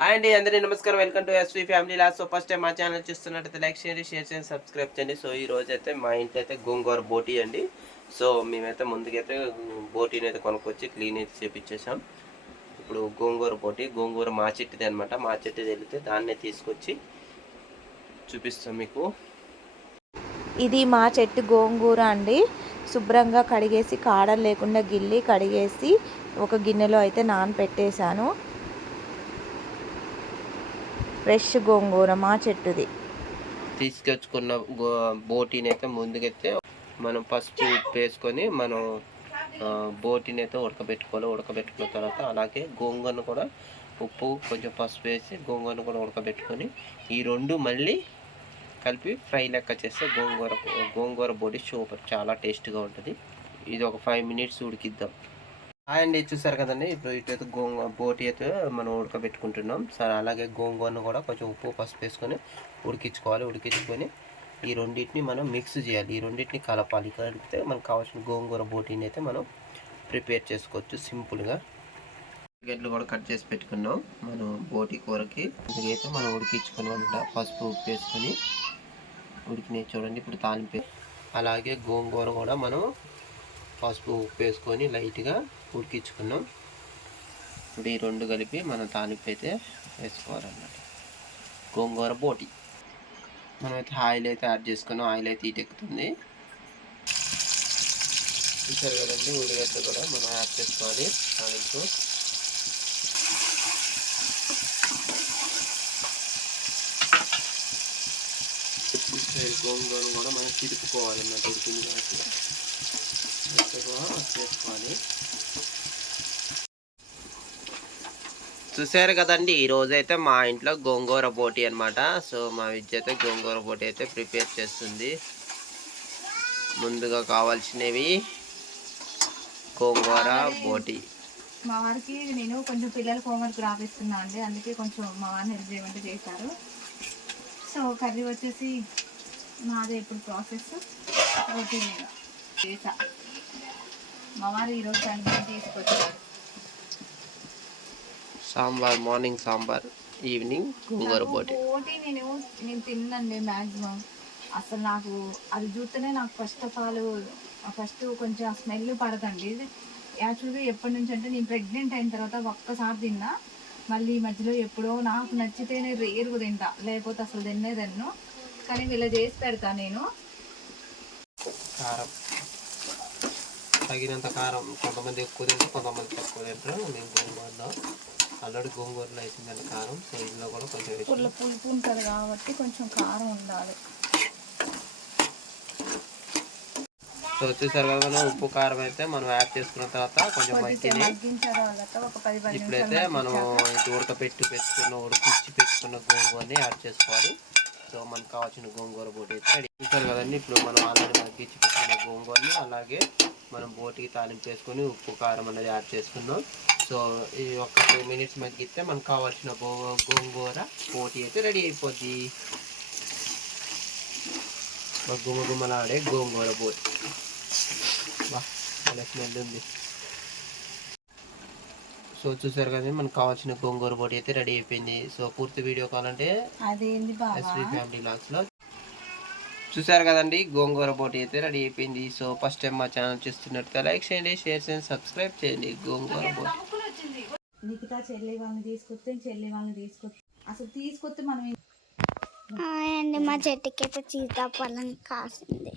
Hi అండి అందరికీ నమస్కారం. Welcome to SV family last so first time మా ఛానల్ చూస్తున్నట్టయితే లైక్ చేయండి షేర్ చేయండి సబ్స్క్రైబ్ చేయండి. సో ఈ రోజు అయితే మా ఇంట్లో అయితే గోంగూర బోటీ అండి. సో మేమైతే ముందుకైతే బోటీని అయితే కొనుక్కొచ్చి క్లీన్ అయితే చేపించేసాం ఇప్పుడు గోంగూర బోటీ గోంగూర మా చెట్టుది అనమాట మా చెట్టుది వెళితే దాన్నే తీసుకొచ్చి చూపిస్తాం మీకు. ఇది మా చెట్టు గోంగూర అండి. శుభ్రంగా కడిగేసి కాడలు లేకుండా గిల్లి కడిగేసి ఒక గిన్నెలో అయితే నానపెట్టేశాను. ఫ్రెష్ గోంగూర మా చెట్టుది. తీసుకొచ్చుకున్న గో బోటీని అయితే ముందుకైతే మనం ఫస్ట్ ఉప్పు వేసుకొని మనం బోటీని అయితే ఉడకబెట్టుకోవాలి. ఉడకబెట్టుకున్న తర్వాత అలాగే గోంగూరను కూడా ఉప్పు కొంచెం పసుపు వేసి గోంగూరను కూడా ఉడకబెట్టుకొని ఈ రెండు మళ్ళీ కలిపి ఫ్రై లెక్క చేస్తే గోంగూర గోంగూర బోటి సూపర్ చాలా టేస్ట్గా ఉంటుంది. ఇది ఒక ఫైవ్ మినిట్స్ ఉడికిద్దాం. అండి చూసారు కదండి? ఇప్పుడు ఇటు అయితే గోంగ బోటి అయితే మనం ఉడకబెట్టుకుంటున్నాం. సరే అలాగే గోంగూరను కూడా కొంచెం ఉప్పు పసుపు వేసుకొని ఉడికించుకోవాలి ఉడికించుకొని ఈ రెండింటిని మనం మిక్స్ చేయాలి. ఈ రెండింటిని కలపాలి. కలిపితే మనకు కావాల్సిన గోంగూర బోటీని అయితే మనం ప్రిపేర్ చేసుకోవచ్చు సింపుల్గా. గడ్డలు కూడా కట్ చేసి పెట్టుకున్నాం. మనం బోటి కూరకి ఇదైతే మనం ఉడికించుకుని అనమాట పసుపు ఉప్పు వేసుకొని ఉడికినాయి చూడండి. ఇప్పుడు తాలింపు అలాగే గోంగూర కూడా మనం పసుపు ఉప్పు వేసుకొని లైట్గా ఉడికించుకున్నాం. ఇప్పుడు ఈ రెండు కలిపి మనం తాలింపు అయితే వేసుకోవాలన్నమాట. గోంగూర బోటి. మనమైతే ఆయిల్ అయితే యాడ్ చేసుకున్నాం. ఆయిల్ అయితే ఇటెక్కుతుంది చూసారు కదండి ఉల్లిగడ్డలు కూడా మనం యాడ్ చేసుకోవాలి తాలింపు. గోంగూరను గోంగూర కూడా మనం తిరుపుకోవాలి అన్నమాట ఉడికింది కాబట్టి. చేసుకోవాలి. చూసారు కదండి ఈ రోజు అయితే మా ఇంట్లో గోంగూర బోటి అన్నమాట. సో మా విద్య అయితే గోంగూర బోటి అయితే ప్రిపేర్ చేస్తుంది. ముందుగా కావాల్సినవి గోంగూర బోటి మా వారికి నేను కొంచెం పిల్లలకు హోంవర్క్ రాపిస్తున్నా అండి. అందుకే కొంచెం మా వారిని హెల్ప్ చేయమంటే చేశారు. సో కర్రీ వచ్చేసి నాదే ఇప్పుడు ప్రాసెస్. రోటీ మీద చేసా. మా వారు ఈరోజు సాయంత్రం తీసుకొచ్చారు. Sambar morning sambar evening gongura బోటి. పోటీ నేను నేను తిన్నండి మ్యాక్సిమం అసలు నాకు అది చూస్తేనే నాకు ఫస్ట్ ఆఫ్ ఆల్ ఫస్ట్ కొంచెం స్మెల్ పడదండి. యాక్చువల్గా ఎప్పటి నుంచి అంటే నేను ప్రెగ్నెంట్ అయిన తర్వాత ఒక్కసారి తిన్నా. మళ్ళీ ఈ మధ్యలో ఎప్పుడో నాకు నచ్చితేనే రేరుగా తింటా. లేకపోతే అసలు తినేదన్ను కానీ వీళ్ళ చేసి పెడతా నేను. కారం. తగినంత కారం కొంతమంది ఎక్కువ తింటారు కొంతమంది తక్కువ తింటారు. నేను గోంగూరలో ఆల్రెడీ గోంగూరలో వేసిందండి కారం. సో ఇందులో కూడా కొంచెం పులుపు ఉంటుంది కాబట్టి కొంచెం కారం ఉండాలి. సో చూసారు కదా మనం ఉప్పు కారం అయితే మనం యాడ్ చేసుకున్న తర్వాత కొంచెం పది ఇప్పుడైతే మనం ఇటు ఉడకపెట్టి పెట్టుకున్న ఉడికిచ్చి పెట్టుకున్న గోంగూరని యాడ్ చేసుకోవాలి. సో మనకు కావాల్సిన గోంగూర బోటి అయితే చూసారు కదండి ఇప్పుడు మనం ఆల్రెడీ మగ్గించి పెట్టుకున్న గోంగూరని అలాగే మనం బోటికి తాలింపు వేసుకొని ఉప్పు కారం అనేది యాడ్ చేసుకున్నాం సో ఈ ఒక టూ మినిట్స్ మగ్గిస్తే మనకు కావాల్సిన గో గోంగూర బోటి అయితే రెడీ అయిపోద్ది. గుమ్మ గుమ్మలాడే గోంగూర బోటి బా స్మెల్ ఉంది. సో చూసారు కదా మనకు కావాల్సిన గోంగూర బోటి అయితే రెడీ అయిపోయింది. సో పూర్తి వీడియో కావాలంటే ఎస్వి ఫ్యామిలీ లాగ్స్లో చూసారు కదండి గోంగూర బోటి అయితే రెడీ అయిపోయింది. సో ఫస్ట్ టైం మా ఛానల్ చూస్తున్నట్టు లైక్ చేయండి షేర్ చేయండి సబ్స్క్రైబ్ చేయండి. గోంగూర బోటి నిఖితా చెల్లి వాళ్ళని తీసుకొస్తే చెల్లి వాళ్ళని తీసుకొస్తే అసలు తీసుకొస్తే మనం అండి మా చెట్టుకి అయితే సీతాఫలం కాసింది.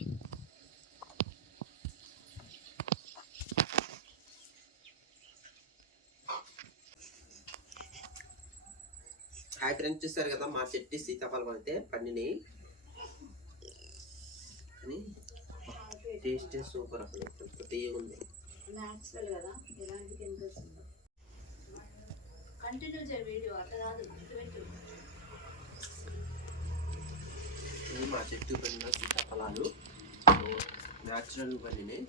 హాయ్ ఫ్రెండ్స్ చూసారు కదా మా చెట్టు సీతాఫలం అయితే పండిని కానీ టేస్ట్ సూపర్ అసలు. ఎంత తీయగా ఉంది. ఇది మా చెట్టు పండిన సీతాఫలాలు. న్యాచురల్ పండినాయి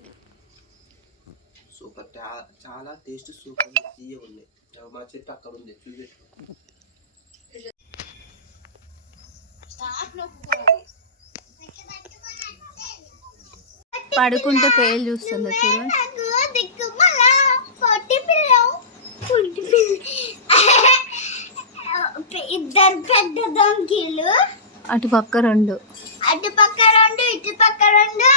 సూపర్ చాలా టేస్ట్ సూపర్ తీయగా ఉన్నాయి మా చెట్టు అక్కడ ఉంది చూపెట్టు పడుకుంటే పేలు చూస్తుందా చూడండి ఇద్దరు పెద్ద దొంగీలు. అటు పక్క రెండు. అటు పక్క రెండు ఇటు పక్క రెండు.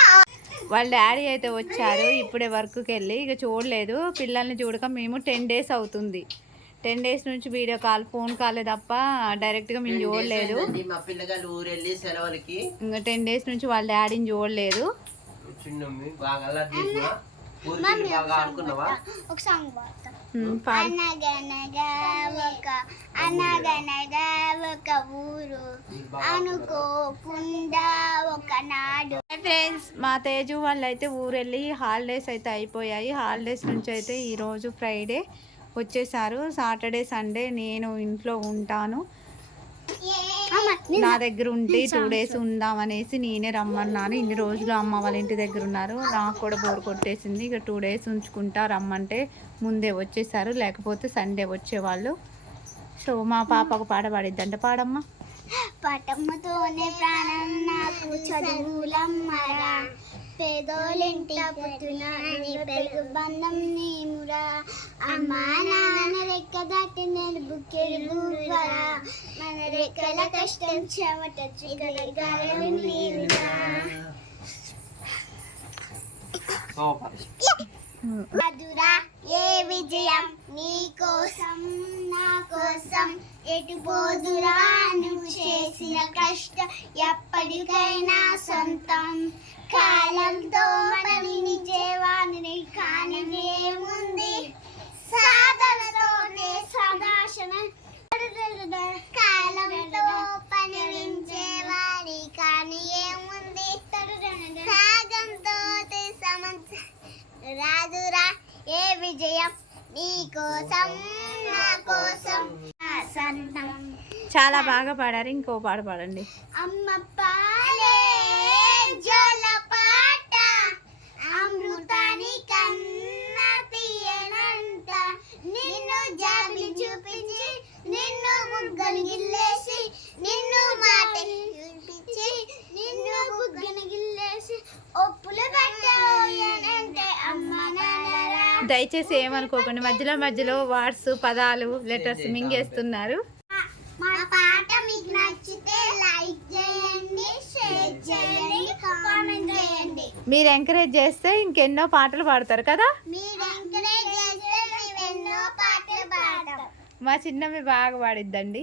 వాళ్ళ డాడీ అయితే వచ్చారు ఇప్పుడే వర్క్కి వెళ్ళి. ఇక చూడలేదు. పిల్లల్ని చూడక మేము టెన్ డేస్ అవుతుంది. టెన్ డేస్ నుంచి వీడియో కాల్ ఫోన్ కాలే తప్ప డైరెక్ట్గా మేము చూడలేదు. మా పిల్లగాళ్ళు ఊరు వెళ్ళి సెలవులకి. ఇంకా టెన్ డేస్ నుంచి వాళ్ళ డాడీని చూడలేదు. చిన్నమ్మి బాగా అలా చేసినా. ఊరికి బాగా ఆడుకున్నావా? ఒక సాంగ్ పాడతాం. ఉమ్, పాడు. అనగనగా ఒక అనగనగా ఒక ఊరు అనుకోకుండా ఒకనాడు ఫ్రెండ్స్ మా తేజు వాళ్ళు అయితే ఊరు వెళ్ళి హాలిడేస్ అయితే అయిపోయాయి. హాలిడేస్ నుంచి అయితే ఈరోజు ఫ్రైడే వచ్చేసారు. సాటర్డే సండే నేను ఇంట్లో ఉంటాను. నా దగ్గర ఉంటే టూ డేస్ ఉందాం అనేసి నేనే రమ్మన్నాను. ఇన్ని రోజులు అమ్మ వాళ్ళ ఇంటి దగ్గర ఉన్నారు. నాకు కూడా బోర్ కొట్టేసింది. ఇక టూ డేస్ ఉంచుకుంటా రమ్మంటే ముందే వచ్చేసారు. లేకపోతే సండే వచ్చేవాళ్ళు. సో మా పాప ఒక పాట పాడిద్దంట. పాడమ్మా. పటముతోనే ప్రాణం నాకు చదువులమ్మరా. పేదోలింటి పుట్టిన పెరుగు బంధం నీమురా అమ్మా నాన్న రెక్క దాటి నేను బుక్కెడుగురా మన రెక్కల కష్టం చెమట చిగలి మధురా ఏ విజయం నీ కోసం నా కోసం? ఎటు పోదురా నువ్వు చేసిన కష్టం? ఎప్పటికైనా సొంతం. కాలంతో మరణించేవాడిని కానీ ఏముంది? సాధనతోనే సదాశన కాలంతో పనిచేవాడి కానీ ఏముంది? సాగంతో సమంత. రాదురా ఏ విజయం? నీ కోసం నా కోసం. చాలా బాగా పాడారు. ఇంకో పాట పాడండి. అమ్మ నిన్ను బుగ్గను గిల్లేసి నిన్ను మాట చూపించి నిన్ను బుగ్గను గిల్లేసి ఒప్పులు పెట్టానంటే అమ్మ దయచేసి ఏమనుకోకండి. మధ్యలో మధ్యలో వర్డ్స్ పదాలు లెటర్స్ మింగేస్తున్నారు. మా పాట మీకు నచ్చితే లైక్ చేయండి షేర్ చేయండి కామెంట్ చేయండి. మీరు ఎంకరేజ్ చేస్తే ఇంకెన్నో పాటలు పాడతారు కదా మీరు ఎంకరేజ్ చేస్తే మేము ఎన్నో పాటలు పాడతాం మా చిన్నమ్మి బాగా పాడిద్దండి.